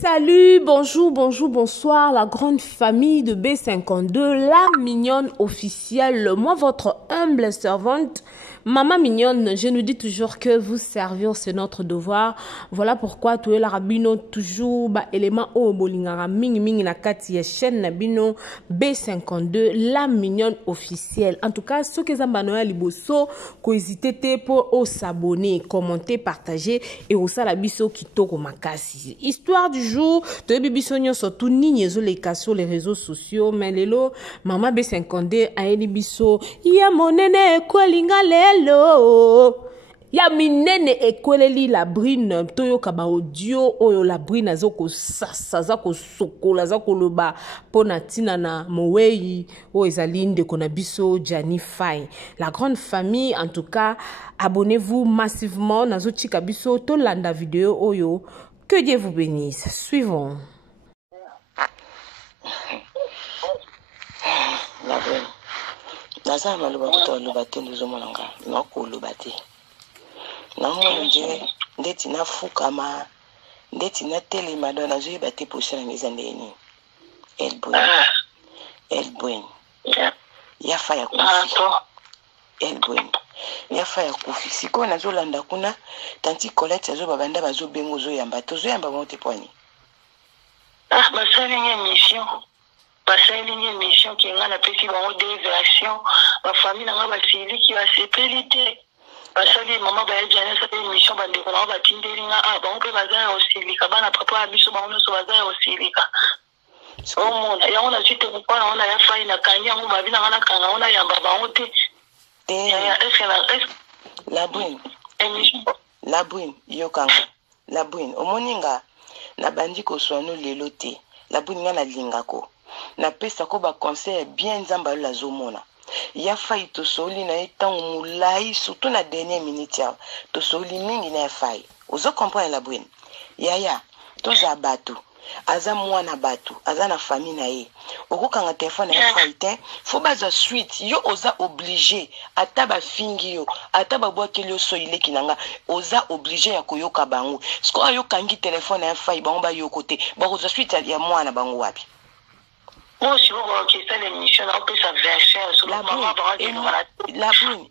Salut, bonjour, bonsoir, la grande famille de B52, la mignonne officielle, moi votre humble servante, maman mignonne, je nous dis toujours que vous servir c'est notre devoir, voilà pourquoi tu es la rabino toujours, élément au bolingara, ming na kati chaîne nabino B52, la mignonne officielle, en tout cas, ceux qui ont abonné liboso, ko hésiter pour s'abonner, commenter, partager, et aussi la biso qui toko makasi. Histoire du jour, de bibiso surtout ni sur les réseaux sociaux, mais lelo, maman B52 a eni biso, ya monene kolinga lelo. Ya minene ekweleli la brine toyo kaba audio oyo la brine azoko sasa zako sokola zako loba pona tina na mowei o ezalinde kona biso Jani Fay. La grande famille en tout cas, abonnez-vous massivement nazo chika biso to landa vidéo oyo. Que Dieu vous bénisse. Suivons. La brine. Naza maloba kuto loba te ndozo monanga. Noko loba te. Na mwana nje ndeti na fukama ndeti na tele madona zo yeba te posana ngeza ndeni elbwen ya faya kufi elbwen ya faya kufi siko na zo landa kuna tanti Colette zo babanda bazo bengo zo yamba to zo yamba monte poani basali nye mission ki nga na pesi bango déviation ba famille nga basili ki ba sécurité. Basali maman ba Jani sa émission bande ko na ba tindelinga bango pe bazaya osilika bana papa biso bango so bazaya osilika mona ya ona site ko na ona ya Fay na kanya ngo babina ngana kanga ona ya baba ote ya la brune yo kanga la brune omoninga na bandi ko swano lelo te la brune nga na lingako na pesa ko ba conseil bien nzamba la zomona ya Fay to soli na etango mulai surtout na dernière minute ya to soli mingi na ya Fay ozo comprendre la brune ya to za batu aza mwana batu aza na famille na ye okokanga telefone ya Fay te fo baza suite yo oza obligé ata ba fingi yo ata ba bwakeli yo so ileki nanga oza obligé ya koyoka bango siko ayo kangi telefone ya Fay bango ba yokote ba koza suite ya mwana bango wapi. Moi, si vous voulez que ça l'émission, on peut s'averser sur la brune,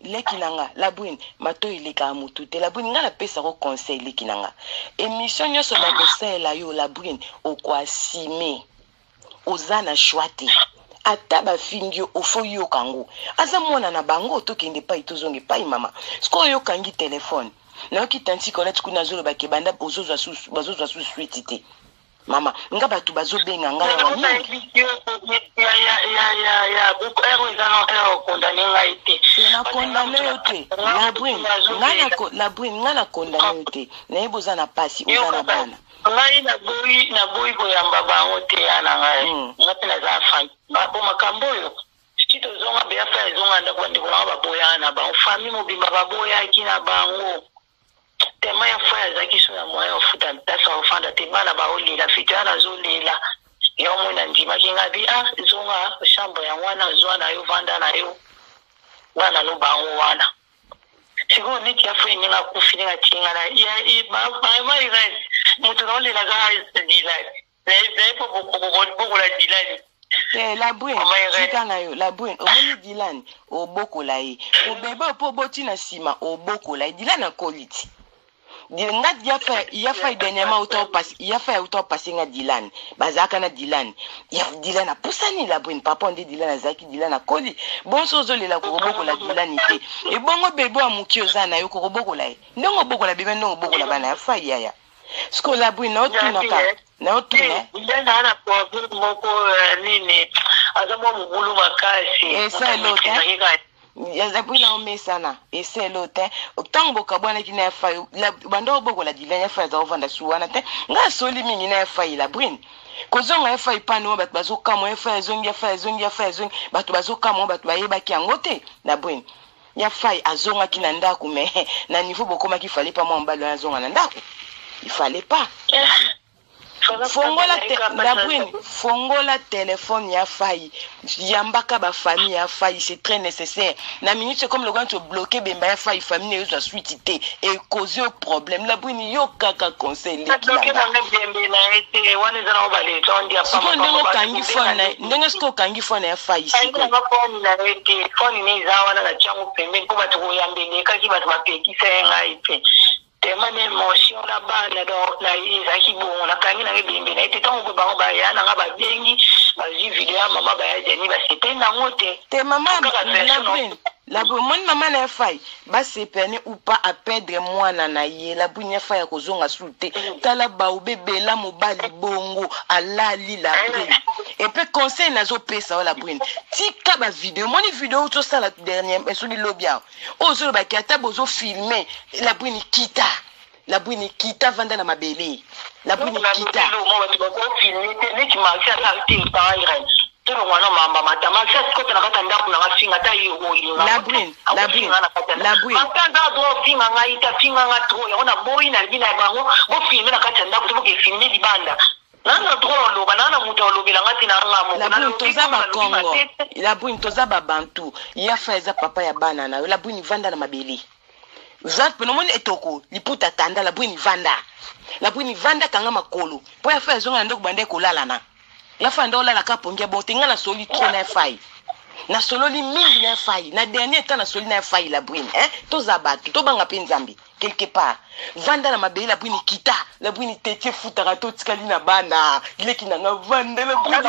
lekinanga, la brune, mato ileka amutute, la brune, nga la pesa ko conseil lekinanga. Émission nyo so ba conseil la yo, la brune, o kwa sime, ozana chwate, ata ba fingyo, ofo yo kango. Aza mwana na bango, to kende pa itozonge pa mama. Sko yo kangi telefone, na ki tanti Colette kuna zolo ba kebanda, bazozwa su suite. Mama, nga batu bazo benga nga ya wani. Ya buku condamné nga ite. Na condamné yote. La brune, nga na condamné yote. Na yebo za na pasi, uza na bana. Ngai na boyi ko yamba bango te ana ngai. Nga pena za afanye. Bo makambo yo. Chito zonga be afa zonga ndako ndiko na ba boya na ba famille mobimba ba boya kina bango. Tema ya Fay zaki suna moyo ofuta ntasa ofanda temana ba olila fitana zolela yo muna ndima kinga bi zonga shamba ya wana zwana yo vanda na yo wana no bango wana sigo niti ya Fay ninga kufininga tinga na ya ba ires mutu no lela ga dilai lepo boko la dilai la brune tika na yo la brune omoni dilani oboko la yi obebe po botina sima oboko la dilani na koliti Nga ya Fay dernièrement auto passé nga Dylan bazaka na Dylan ya Dylan a pusani la brune papa on dit Dylan azaki Dylan a koli bon sozo lela ko boko la Dylan ite e bongo bebo amuki ozana yo ko boko la ndongo boko la bebe ndongo boko la bana ya Fay ya sko la brune na otuna ka na otuna ndanga na ko moko nini azamo mugulu makasi esa lote ya bwina omesana ese lote otango bokabwana kina ya Fay la bando boko la Dylan ya Fay za ovanda suwana te nga soli mingi na ya Fay la brune kozonga ya Fay pano batu bazokamo ya Fay zongi batu bazokamo batu bayeba ki yango te la brune ya Fay azonga kina ndako me na niveau bokoma ki fallait pas moi mbalo azonga na ndako il fallait pas fongola téléphone ya faille yambaka ba famille ya faille, c'est très nécessaire. Na minute c'est comme le quand tu bloquer bemba ya faille famille yo za suite et causer un problème. La bouini yo kaka conseil les bloquer na bembe na été wana za ba les tondi ya pas. Ndenge kangi phone ndenge sko kangi phone ya faille ici. Na phone na été phone ni za wana na changu pembe ko batu ko yambele ka ki batu mapeki senga ipe. Temane émotion na bana donc na izaki bon na kangi na bembe na été tango ba ba ya na ba bengi ba vidéo mama ba ya jeni ba c'était na ngote te mama la bonne maman na faille ba se permet ou pas à perdre mwana na ye la bunya faille ko zonga sulté tala ba obebe la mobali bongo alali la brune et puis conseil nazo pesa la brune tika ba vidéo moni vidéo to ça la dernière sur le lobia ozo ba kata bozo filmer la brune kita vanda na mabele la brune kita la brune toza ba bantu ya faiza papa ya bana na la brune vanda na mabele zat pe no moni etoko liputa tanda la brune vanda kanga makolo po ya faiza nga ndoko bande kolala na ya fa ndola la kapongia bote nga na soli trop na fai na sololi mingi na fai na dernier temps na soli na fai la brune to zabatu to banga pe nzambi quelque part vanda na mabeli la brune kita la brune tete futaka to tikali na bana ile kinanga vanda la brune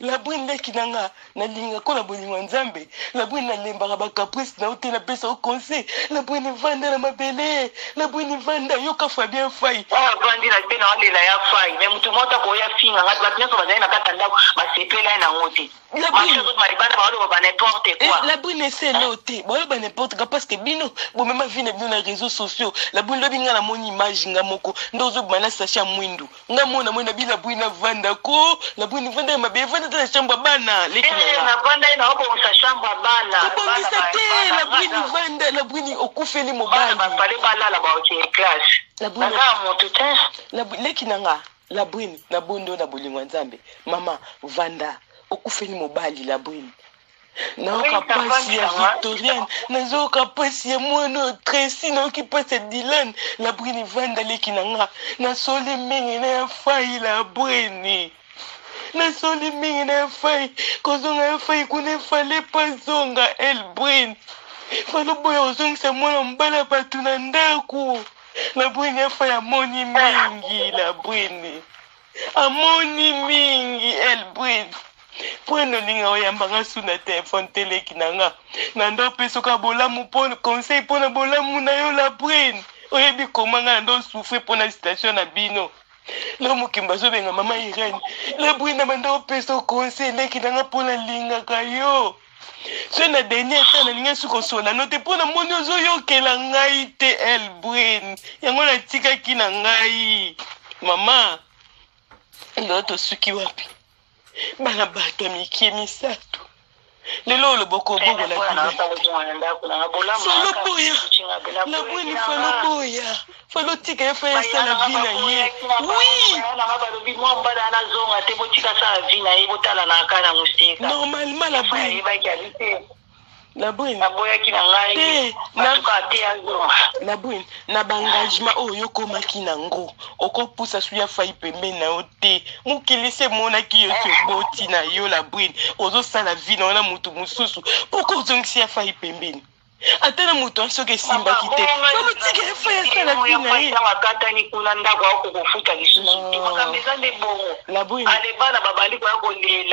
la brune lekinanga na linga kona bolingo nzambe la brune na lembaka ba caprice na otela pesa au conseil la brune vanda na mabele la brune vanda yoka Fabien Faye vandi na tena wale la ya Faye mais mutu mota ko ya finga ngati batnya so bazana katanda ba sepela na ngote la brune c'est noté bon ba n'importe quoi parce que bino bon même vie na bino na réseaux sociaux la brune lobi nga na moni image nga moko ndozo bana sacha mwindu nga mona mona bila brune vanda ko la brune vanda mabele vanda na chambre bana na vanda ina obo sa chambre bana la brune vanda la brune okufeli mobali pale bala la ba o classe la brune na moto te la lekinanga la brune na bondo na bolingo nzambe mama vanda okufeli mobali la brune naoka pasi ya Victorienne nazoka pasi ya mwana Tracy naoki pasi ya Dylan la brune vanda lekinanga na sole mingi na ya fai la brune na sole mingi na ya fai kozonga ya fai kuna fale pazonga el brune falo boya ozongisa mwana mbala batu na ndako la brune ya fai amoni mingi la brune amoni mingi el brune Pweno linga oyambanga suna telefone teleki nanga nando pesoka bolamu pona conseil pona bolamu na yo la brune oyebi komanga ndo souffrir pona situation na bino lo mukimba so benga mama Irene la brune na mando peso conseil leki nanga pona linga kayo so na dernier temps na linga suko sola no te pona moni ozo yokela ngai te el brune yango na tika kina ngai mama ilo to suki wapi bana bato mikie misato lelo loboko bogo la bina falo boya la bweni falo boya falo tika ya faya sala vina ye oui normalement la bweni la brune la brune na bangagement oyo komaki nango okopusa suya fai pembe na yo te mokilise monaki yo soboti na yo la brune ozosala vi na wana mutu mosusu poko ozongisi ya fai pembeni ata na moto soki esimbaki te famotike ya fai asala vi na ye la brune la brune bana babandi kwa kolela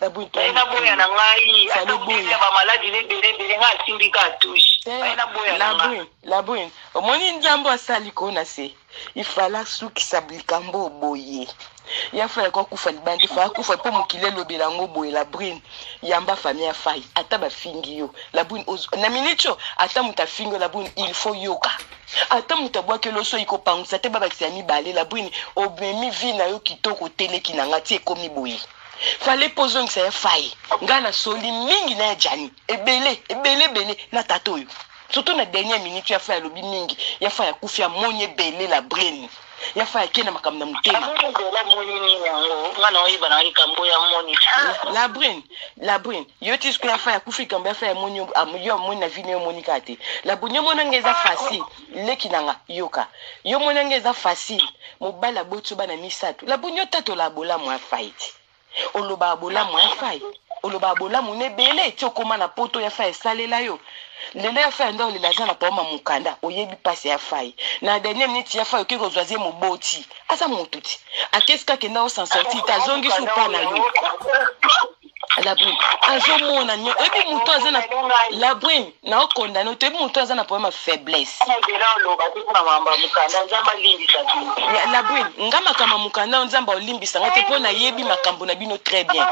la brune ina boya na ngai atoboya ba maladi ne bele nga sindika touche ina boya na ngai la brune omoni nzambo asali kona se ifala suki sablikambo boye ya fa ko kufa libandi fa kufa po mukile lobela ngobo la brine yamba famille ya fai ata ba fingi yo la brine na minute ata muta fingo la brine il faut yoka ata muta bwa ke loso iko pangusa te baba kisami balé la brine obemi vi na yo kitoko tele kinanga ti ekomi boyi fallait poser que c'est faille ngana soli mingi na jani ebele na tatoyo surtout na dernière minute ya fa lobi mingi ya fa ya kufia monye bele la brain ya fa ya kena makamna mutema la brain yo tisku ya fa ya kufika mba fa ya monyo yo mona vini yo monika te la bunyo mona ngeza facile leki nanga yoka yo mona ngeza facile mobala botso bana misatu la bunyo tato la bola mo fight oloba bola mo fai oloba bola mo ne bele ti okoma na poto ya fa esalela yo lelo ya fa ndo le lazana pa ma mukanda oyebi pasi ya fai na dernière minute ya fa okiko zoazie mo boti asa motuti akeska kenda o sansorti ta zongi su pa na yo la brune azomona nyo ebi muto azana la brune na okondana to ebi muto azana problème faiblesse la brune ngama kama mukanda nzamba olimbisa ngate pona yebi makambo na bino très bien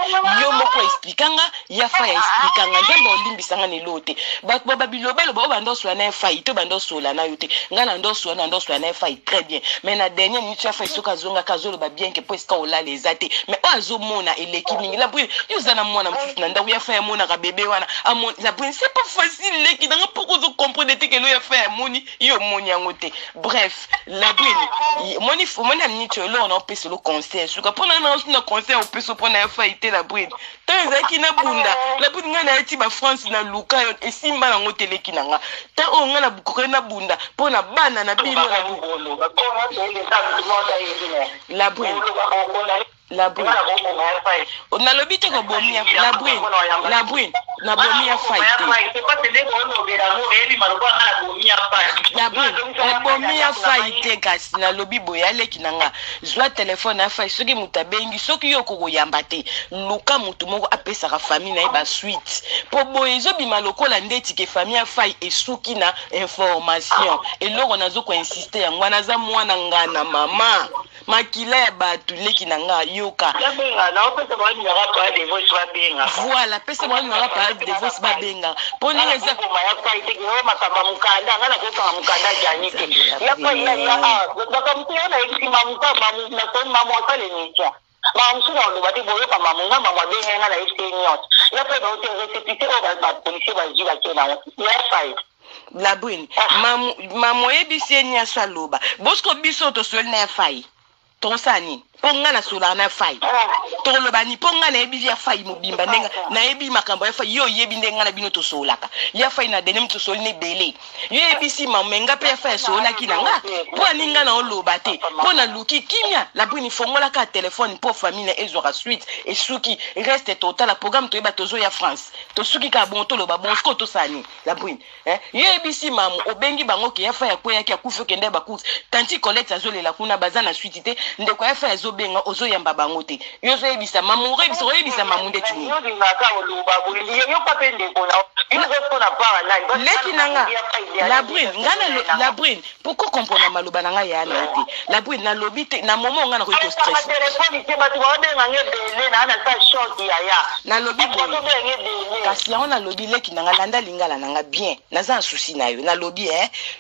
yo moko expliquanga ya fa ya expliquanga nzamba olimbisa ngane lote ba bilobelo ba bandoso na fa ito bandoso la na yote ngana ndoso na fa très bien mais na dernière minute ya fa isoka zonga kazolo ba bien que presque ola les até mais o azomona eleki mingi la brune yo zana mwana mfufu na ndawu ya fa ya mona ka bébé wana amon la brune c'est pas facile leki danga poko zo comprendre que lo ya fa ya moni yo moni yangote bref la brune moni minute lo on pese le conseil suka pona na conseil o pese pona ya fa ite la brune tanzaki na bunda la brune ngana eti ba France na luka yo esimba na ngote leki nanga ta o ngana bukore na bunda pona bana na bino la brune la brune on a lobité ko bomia la brune na bomia fight la brune bomia fight kasi na lobi boya leki nanga zwa téléphone na fight soki mutabengi soki yo ko yamba te luka mutu moko apesa ka famille na ba suite po boyezo bima lokola ndeti ke famille fight esuki na information eloko nazo ko insister yango naza mwana ngana mama makila ya batu leki nanga yoka voilà pesa mwana ngara pa divorce ba benga poni eza la brune mamu ebisi enya saloba bosko biso to sol na fai tonsani ponga na sola na fai to lobani ponga na ebi ya fai mobimba ndenga na ebi makambo ya fai yo yebi ndenga na bino to solaka ya fai na denem to sol ne bele yo ebi si mamenga pe ya fai sola kinanga po ninga na oloba te po na luki kimia la brune fongola ka téléphone pour famille ezora suite et suki reste total la programme to eba tozo ya France to suki ka bon to loba bon sko to sani la brune yo ebi si mamu obengi bango ke ya fai ya kwa ya kufu kende ba kuzi tanti Colette azolela kuna bazana suite te ndeko ya fai benga ozo yamba bango te yo zo ebisa mamu ebisa mamu de tuni leki nanga la brune pourquoi comprendre maloba nanga ya na te la brune na lobite na moment ngana ko to stress na lobi kasi yango na lobi leki nanga landa lingala nanga bien naza souci na yo na lobi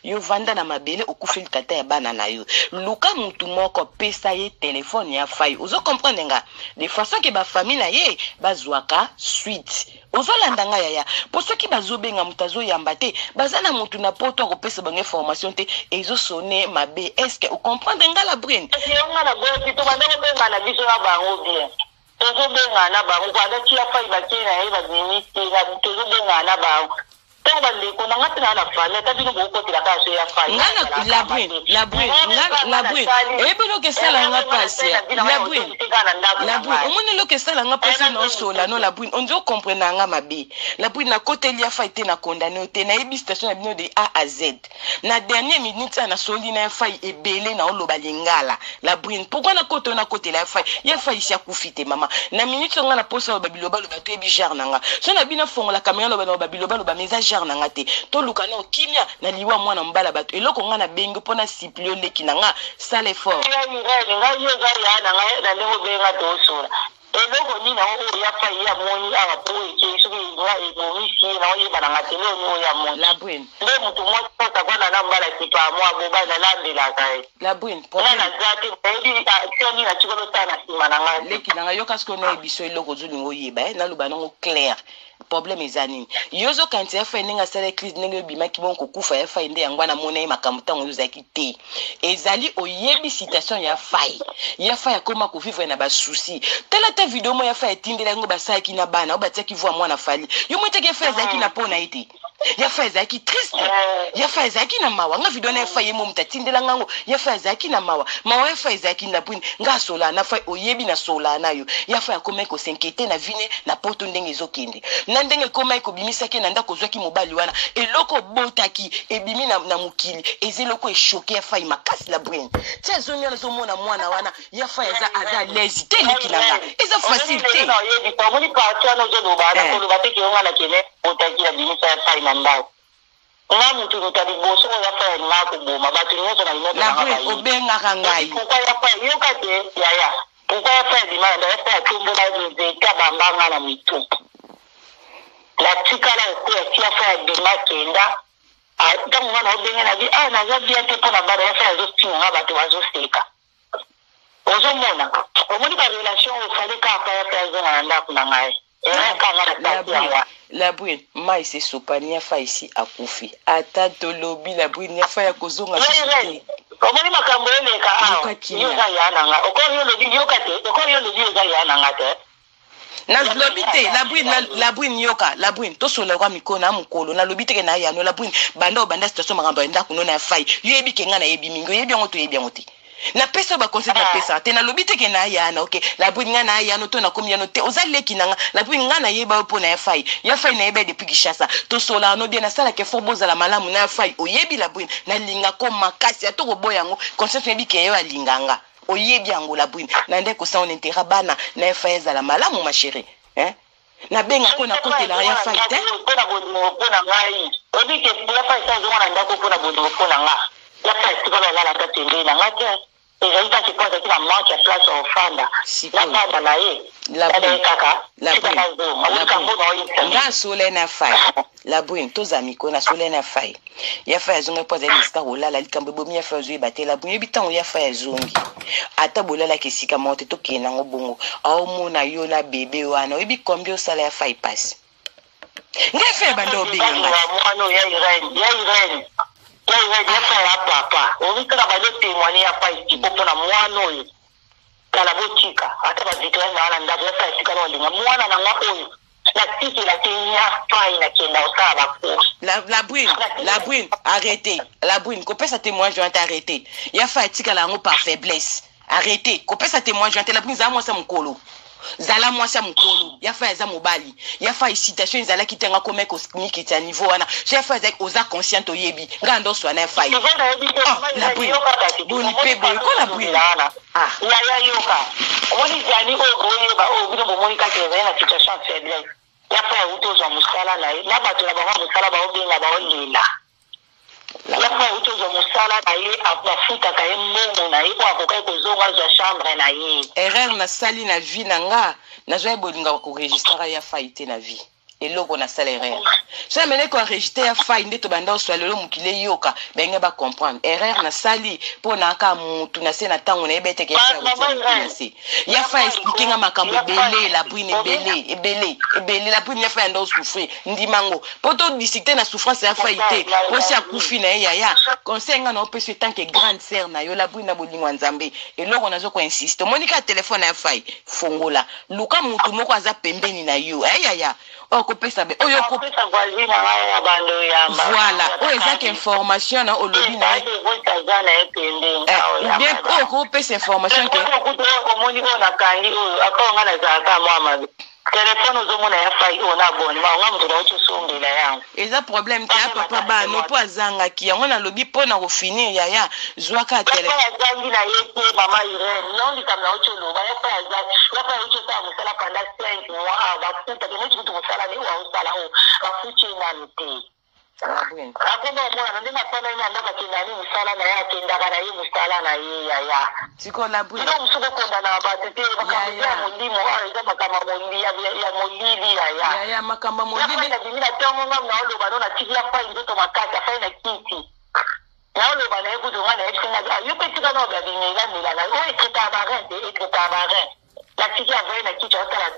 yo vanda na mabele okufeli tata ya bana na yo luka mutu moko pesa ye téléphone ya fai ozo comprendre nga de façon que ba famille na ye bazwaka suite ozo landanga yaya po soki bazobenga mutazo yambate bazana mutu na poto ko pesa bange formation te ezo sonner mabe est-ce que o comprendre nga la brune nga na bo ti to bandeko benga na biso na bango bien tozo benga na bango kwa da tia fai ba kina ye ba ministe na tozo benga na bango la brune ebelo ke sala nga passe la brune lo ke sala nga passe no sola no la brune on doit comprendre nga mabe la brune na côté lia faite na condamné te na ebi station na bino de A à Z na dernière minute na soli na fai ebele na oloba lingala la brune pourquoi na côté la fai ya fai sia kufite mama na minute nga na posa ba biloba lo ba to ebi jar nanga so na bina fongola caméra lo ba biloba lo ba message char na nga te toluka na okimia na liwa mwana mbala bato eloko nga na bengi mpona siplio leki na nga sala effort ngai yo ga ya na ngai na ndenge benga tosora eloko nini oyo ya fa ya moni awa po ke soki nga ebomisi na oyo bana ngatelo ni ya moni la bwin nde mutu moko takwana na mbala sipa mwa boba na landela kai la bwin problème na zati ebi toni na chikolo sana sima na ngai leki na nga yo kasi ko na ebiso eloko zulingo yeba na luba nango clair problème eza nini yozo kanti yafa ndenge sala crise ndenge bimaki bon kokufa yafa inde yango na mona ye makambo tango yozaki te ezali oyebi situation ya fai yafa ya koma ko vivre na ba souci tala ta video mo yafa etindela ngo basaki na bana o batiaki voix mwana fali yo mweteke yafa ezaki na pona ite yafa ezaki triste yafa ezaki na mawa nga video na yafa ye mo mutatindela ngango yafa ezaki na mawa yafa ezaki na pwini nga sola na fa oyebi na sola na yo yafa ya koma ko s'inquiéter na vine na poto ndenge ezokende na ndenge koma ekobimisaki na ndako ozwaki mobali wana eloko botaki ebimi na mukili ezeloko eshoke yafa makasi la brain tia zonyo na zomona mwana wana yafa aza lezi te leki na nga eza facile te omoni parti wana ozoloba na koloba te ke ngana kene botaki na bimisa yafa na ndako nga mutu mutu aliboso oyo yafa ya nga koboma bato nyonso na inoto na nga obengaka ngai pourquoi yafa yoka te yaya pourquoi yafa ya bima na yafa ya tombola nzete bambanga na mitu la tikala eko ya fa ya bima kenda ntango mwana obenge na bi naza bien te mpona bana yafa yazotinga nga bato bazoseka ozomona omoni barelation ofale kaka yafa yazonga na ndako na ngai kanga na tati yango la bwin mai se sopani yafa isi akufi ata tolobi la bwin yafa ya kozonga te omoni makambo eleka awa yo eza ya na nga okori yo lobi yoka te okori yo lobi eza ya na nga te na lobi te la bwin yoka la bwin tosola kwa mikolo na mukolo na lobi te na yano la bwin banda situation makambo ya ndako nona ya fai yo yebi kenga na yebi mingo yebi yango to yebi yango te na pesa ba conseil na pesa te na lobi te ke na yana okay la bwin nga na yana to na komi yano te ozaleki nanga la bwin nga na yeba po na ya fai na yeba depuis Kinshasa tosola no bien na sala ke fo boza la malamu na ya fai oyebi la bwin na linga ko makasi atoko boyango conseil yebi ke yo alinganga oyebi yango la bwin na ndeko sa on intera bana na FAZ la malamu ma chérie na benga ko na côté la ya faite pona bondo pona ngai obi ke la faite zo na ndako pona bondo pona nga la faite ko la ta tende na ngate ezaita ki pose ki na manque ya place au fanda la fanda na ye la kaka la nga sole na fai la bwin tozami ko na sole na fai ya fai zonga pose ni ska olala likambo bomi ya fai zo ibate la bwin bitango ya fai zongi ata bolala ke sika monte to kena ngobongo awo mona yo na bebe wana obi kombi osala ya fai pass nga fai bando binga mwana ya Irene ya fai ya papa obikala ba témoigner ya fai tipo na mwana oyo kala botika ata ba vitwa na ala ndazo ya fai sika no linga mwana na ngwa oyo la tiki la tinya fai na kenda osaba ko la bwin arrêtez la bwin kopesa témoin joint arrêtez ya fai tika la ngo par faiblesse arrêtez kopesa témoin joint la bwin za moi sa mukolo zala mwasa mukolo ya fa eza mobali ya fa citation zala kitenga ko meko sniki ta niveau wana je fa eza oza conscient oyebi ngando so na fa la bwin boni pebo ko la bwin ya yoka woni jani o oyeba o bino bomoni ka ke na situation faiblesse ya fa utozo musala na bato na ba musala ba obenga ba olela la fa utozo musala na ye afuta ka ye mbongo na ye kwa kokai kozonga za chambre na ye erreur na sali na vie na nga na zo ebolinga ko registra ya faite na vie eloko na sala erreur so amene ko enregistrer ya faille nde to banda oswalelo mukile yoka benge ba comprendre erreur na sali pona aka mutu na se na tango na ebete ke ya fa expliquer nga makambo ebele la bwine ebele la bwine ya fa ndo souffrir ndimango poto discuter na souffrance ya faite po si akufi na ya conseil nga na opesi tant que grande sœur na yo la bwine na bolingwa nzambe eloko nazo ko insister monika telefone ya faille fongola luka mutu moko aza pembeni na yo ya kopesa be oyo kopesa voisine ya bando ya voilà o ezaka information na olobi na bien o kopesa information ke omoni ona kangi o akonga na zaka mama telefone ozomona ya fai ona boni ma nga mutu na ochosongela yango eza problème te papa ba no po azanga ki yango na lobi po na kofinir ya zwaka telefone azangi na yete mama Irene non likamna ocholo ba ya fai ochosa musala pendant 5 mois ba futa ke mutu musala ni wa usala o ba fuchi na mite akoma omwana ndi mapana ina ndaka kinani musala na yake ndaka ye musala na ye ya tiko la bwin ndo musuko konda na batete bakamba mulimo aiza makama molili ya molili ya makamba molili ya dimina tongo ngam na oloba no na tikia fa ndoto makata fa na kiti na oloba na ekuzo ngana esinga yo petika no ga dinela nila o ekita barin la tikia va na kiti otala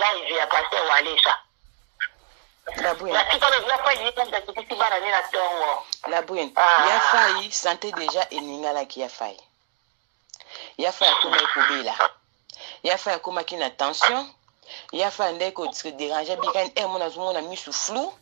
live ya passer walesa la bwin la bwin ya fayi santé déjà eningala ki ya fayi ya fayi kuma ekobela ya fayi kuma ki na tension ya fayi nde ko déranger bikan mona zumona misu flou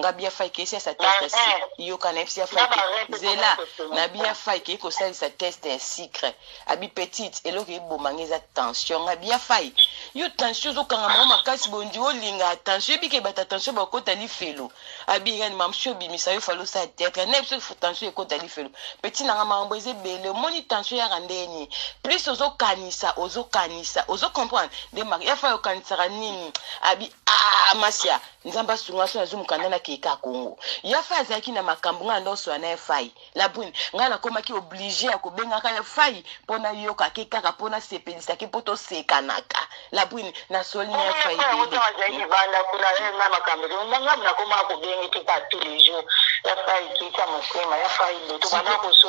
nga bia fayi ke sa test yo kana fsi ya fayi zela na bia fayi ke ko sa test sucre abi petite eloko ebomangeza tension nga bia fayi yo tension zo kanga mama makasi bondi olinga tension bike bata tension ba kota li felo abi ngani mamsho bimisa yo falo sa tête na biso tension ekota li felo petit nanga mambo ezebele moni tension ya randeni plus ozo kanisa ozo comprendre de ma ya fayi okanisa nini abi masia nzamba sunga so azo mukanda na keka Kongo ya fayi azaki na makambo nga ndo so na fayi la bwin nga na koma ki obligé ya kobenga ka ya fayi pona yoka keka pona sepelisa ki poto sekanaka la bwin na soli na fayi bele banda kuna na makambo ngam na koma ko bengi ki pa tous les jours ya fayi ki ka mosema ya fayi le to bana ko so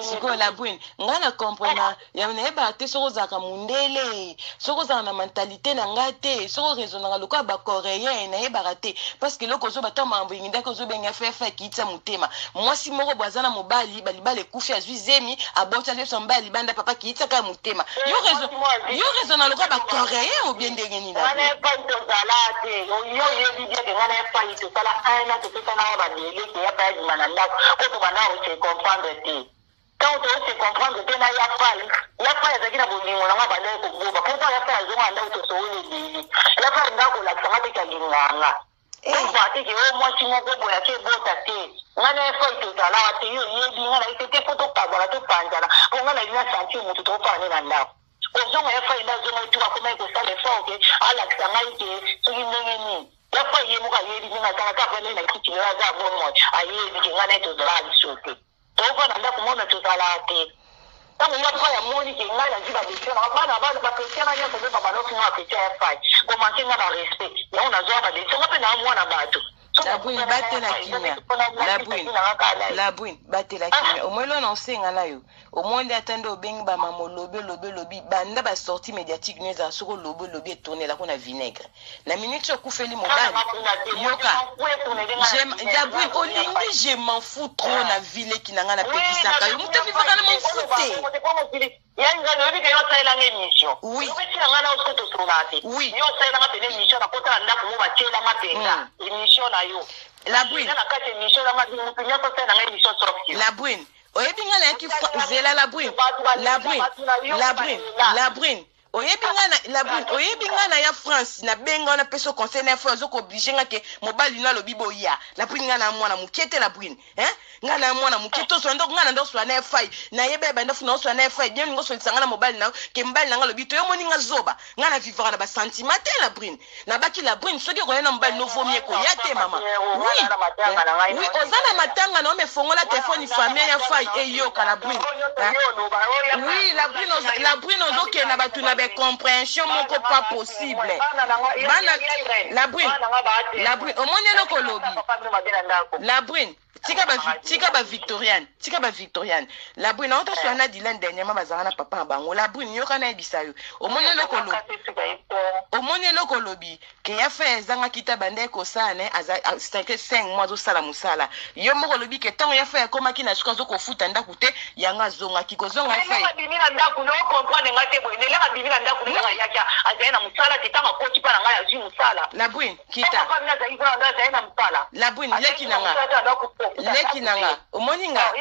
siko la bwin nga na comprendre ya na eba te soko zaka mundele soko zaka na mentalité na ngate soko raisonner lokwa ba coréen na eba raté parce que loko zo bata mambo nginda ko zo benga fa kitsa mutema mwasi moko bwazana mobali balibale kufi azwi zemi abota le sombali banda papa kitsa ka mutema yo raisonner lokwa ba coréen ou bien ndenge ni la ana pas to salate yo yebi bien ngana pa ito sala ana to kana ba dele ke ya pa mananda ko to bana o se comprendre te quand on se comprendre que na ya pa zakina bolingo na ba le ko goba ko ya pa zo nganda to so ni dili ya pa ndako la tsamate ka linganga Ati ke o mo si mo ko boya ke bota te ngana fa ito sala te yo yebi ngana ite foto ka bora to panjana ko ngana ina santi mo to pa ni nanda ko zo ya fa ina zo mo tu ko mai ko sale fa ke ala tsamai ke so ni ni ya fa ye mo ka yebi ngana ka pa na kiti ya za bo mo aye bi ngana to sala sote to ko na ko mo na to sala te tango ya pa ya moni ke ngana jiba de tena bana ba tena ya ko ba no kuma ke cha fa ko ma kinga na respect ya una zo ba de tena pe na mwana bato la bwin batela kimia la bwin batela kimia omwelo na nsenga na yo omonde atande obengi ba mamo lobi banda ba sortie médiatique neza soko lobi etourner la kona vinaigre na minute okufeli mobali yoka la bwin olingi je m'en fous trop na ville kinanga na pekisaka yo mutu vivaka na m'en fouté yanga no bike yo tsela ngemisho oui ubetila ngana uskoto sunati oui yo tsela ngapene misho na kota ndaku mu bachela ngapenda emisho na yo la bwin na kati emisho na madu pinya to tsela ngemisho sorti la bwin oyebi ngana yaki zela la bwin oyebi ngana ya France na benga na peso conseil na fois zoko obligé ngake mobali na lobi boya la bwin ngana mwana mukete la bwin ngana mwana mukete so ndo ngana ndo so na fai na yebe ba ndo funa so na fai bien ngo so tsanga na mobali na ke mbali na lobi to yo moni nga zoba ngana vivra na ba sentiment la bwin na baki la bwin soki ko na mobali no vomie ko yate mama oui ozana matanga na me fongola téléphone famille ya fai eyo kala bwin oui la bwin ozoke na batu na compréhension moko pas possible bana la bwin omoni eloko lobi la bwin tika ba victoriane la bwin na oto soana dilan dernièrement bazanga na papa na bango la bwin yoka na ebisa yo omoni eloko lobi ke ya fa ezanga kita bande ko sana aza 5 mois zo sala musala yo moko lobi ke tango ya fa ya koma kina shiko zo ko futa ndaku te yanga zonga kiko zonga fa ya bimina ndaku no comprendre ngate boy ne la bimina ndaku ne yaka azaina musala kitanga ko tipa na ngaya zi musala la bwin kita la bwin leki nanga omoni nga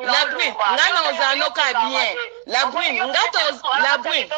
la bwin ngana ozanoka bien la bwin ngato la bwin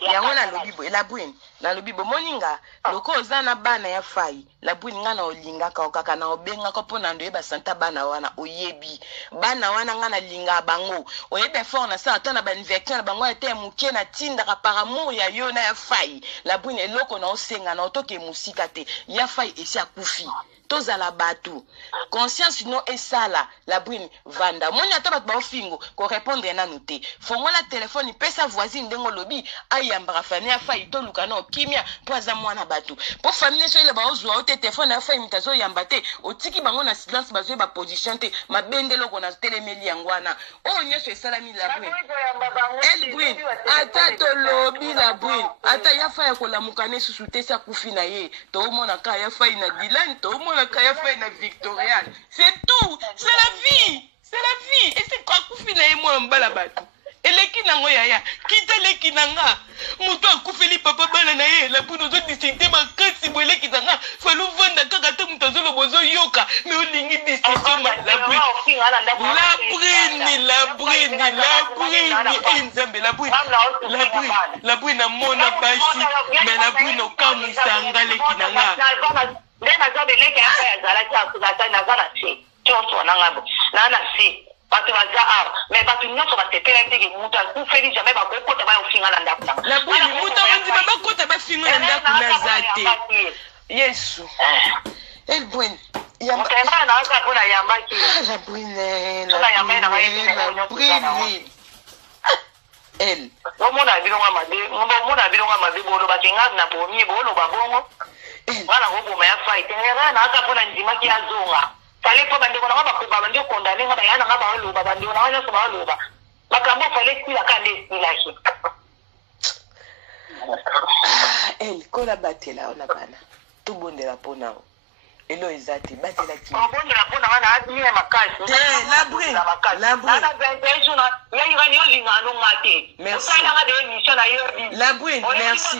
yango nalobi boye labwini nalobi bomoninga loko oza na bana ya fai labwini nga na olingaka kaka na obengaka mpo na ndo oyeba santa bana wana oyebi bana wana nga na linga bango oyeba effort na sala ata na bauniversité na bango ate moke na tindaka par amour ya yo na ya fai labwini eloko na osenga na otoke mosika te ya fai esi akufi tozala bato conscience no esala labwini vanda moni ata bato baofingo korépondre nanu te fongola telefone pesa voisine ndengo lobi ayambaka fami ya fai toluka na okimia mpo aza mwana bato mpo fami neso ele baozwa o te telefone ya fai mito azoyamba te otiki bango na silence bazoye baposition te mabende loko na telemeli yango wana oyo nyonso esalami labwini elbwin ata tolobi labwini ata ya fai akolamuka ne susu te sa kufi na ye toomona ka ya fai na Dylan toomona kaya fait na Victoriane c'est tout c'est la vie et c'est quoi kufi na yemo mbala bato eleki nango yaya kita leki nanga muto akufeli papa bana na ye la puno zo distinté makasi bo eleki nanga falu vanda kaka te muto zo lobozo yoka me olingi distinction la brini nzambe la brini na mona basi me la brini okamisa nga leki nanga Nena zabe leke hapa ya zalaki akuzata na zana se. Choso nangabo. Na na se. Batu baza ar. Me batu nyoso batepela tege muta kufeli jamais ba kokota ba ofinga na ndaku. La buni muta wanzi baba kota ba finga na ndaku na zate. Yesu. El buen. Mutema na aka kuna yamba ki. La buni. La yamba na wa buni. El. Ngomona bilonga made bolo bakenga na bomi bolo babongo. Wala ngo ma ya fight ngera na aka pona ndima ki azonga fale po bande kona ba ko bande ko ndane ngaba yana ngaba lo ba bande na wana so ba lo ba makambo fale kila kande kila shi el kola batela ona bana tubondela pona elo ezati batela ki bondela pona wana admi makasi la brin na benzo na ya irani olinga no ngate merci na de mission na yo la brin merci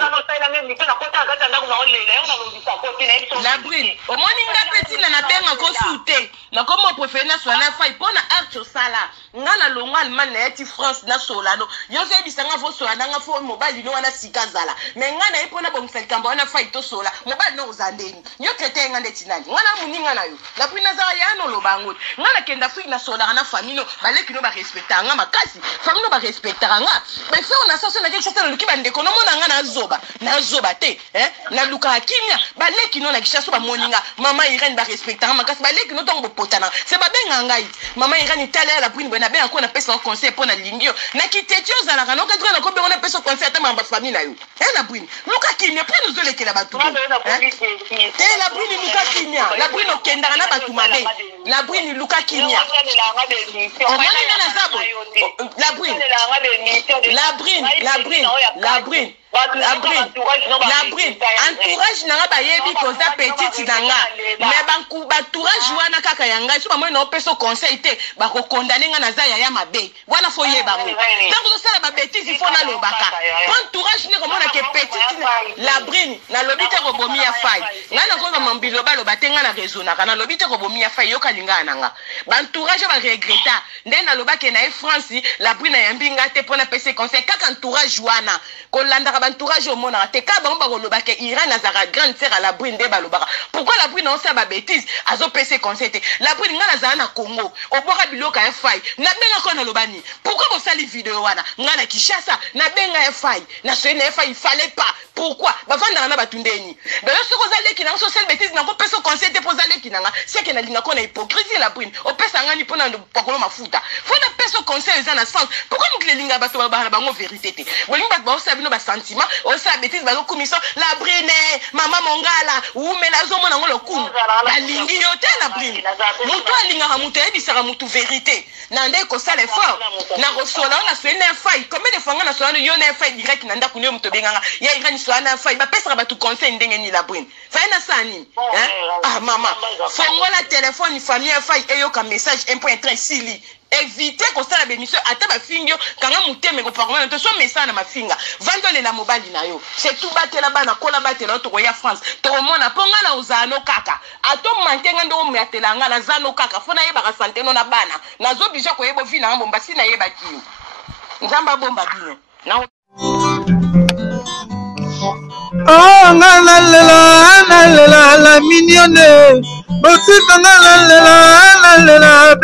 la brin omoni nga peti na benga ko sute na komo préféré na swana fai pona archo sala nga na longo allemand na eti France na solano yo se bisanga fo swana nga fo mobile no wana sikazala me nga na epona bomsel kamba wana fai to sola mobile no uzandeni yo traité nga ndeti nani ngana muninga na yo la brin na za ya no lobango nga na kenda fui na sola na famille no baleki no ba respecta nga makasi famille no ba respecta nga mais fait on a ça na quelque chose na luki bande ko no mona nga na zoba te na luka kimia baleki no na kishaso ba moninga mama Irene ba respecta nga makasi baleki no tongo potana c'est ba benga ngai mama Irene tala la brin na benga ko na pesa conseil pona lingio na kiteti ozala kana ka na ko benga na pesa conseil ata mamba famille na yo la brin luka kimia pe nous olekela batu te la brin luka kimia la brin okenda na batu mabe la brin luka kimia omoni na zabo la brin entourage nanga bayebi koza petite nanga mais bantourage wana kaka ya ngai so bamoi na opeso conseil te bakokondane nga naza yaya mabe wana fo yebango ntango tosala babétise fo nalobaka entourage ne komona ke petite labrin nalobi te kobomi ya fai ngai nakoka mambilo baloba te nga na raisonnaka nalobi te kobomi ya fai yoka lingana nanga bantourage baregreta nde nalobake na ye France labrin ayambi nga te mpona pese conseil kaka entourage wana kolandaka bantourage omonaka te ka bango bakolobaka Iran azaka grande sœur à la brin nde balobaka pourquoi la brin naosala babétise azopesa conseil te la brin nga nazala na Congo obwaka biloko ya fai nabengaka nalobani pourquoi bosali video wana nga na Kinshasa nabenga ya fai na soye na ya fai fallait pas pourquoi bavandaka na bato ndeni belo soki oza leki nanga so osali bétise nango opesa conseil te mpo oza leki nanga seke nalingako na hypocrisie la brin opesa ngani mpo na pakolo mafuta fo napesa conseil eza na sens pourquoi mokili elinga bato babaka na bango vérité te bolingi bato baosala bino basentiment osala bétise bazokumisa la brine mama mongala umela azomona ngo lokumu balingi yo te la brine mutu alingaka mutu ayebisaka mutu vérité na nde ekosala effort na kosola ona soye na fai combien de fois nga na sola yo na fai direct na ndako niyo mutu obenganga ya irani sola na fai bapesaka bato conseil ndenge nini la brine fai na saa nini mama fongola telefone famille ya fai eyoka message 1.3 sili éviter kosala bémission ata bafingio kanga muteme ko parlement to so message na mafinga vandole la mobali na yo c'est tout batela bana kola batela to ya France to mona ponga na uzano kaka ato mantenga ndo metela nga na zano kaka fona yeba ka santé no na bana nazo bija ko yebo vina ngomba sina yeba kiyo nzamba bomba bino na Oh, la mignonne. Bossy, la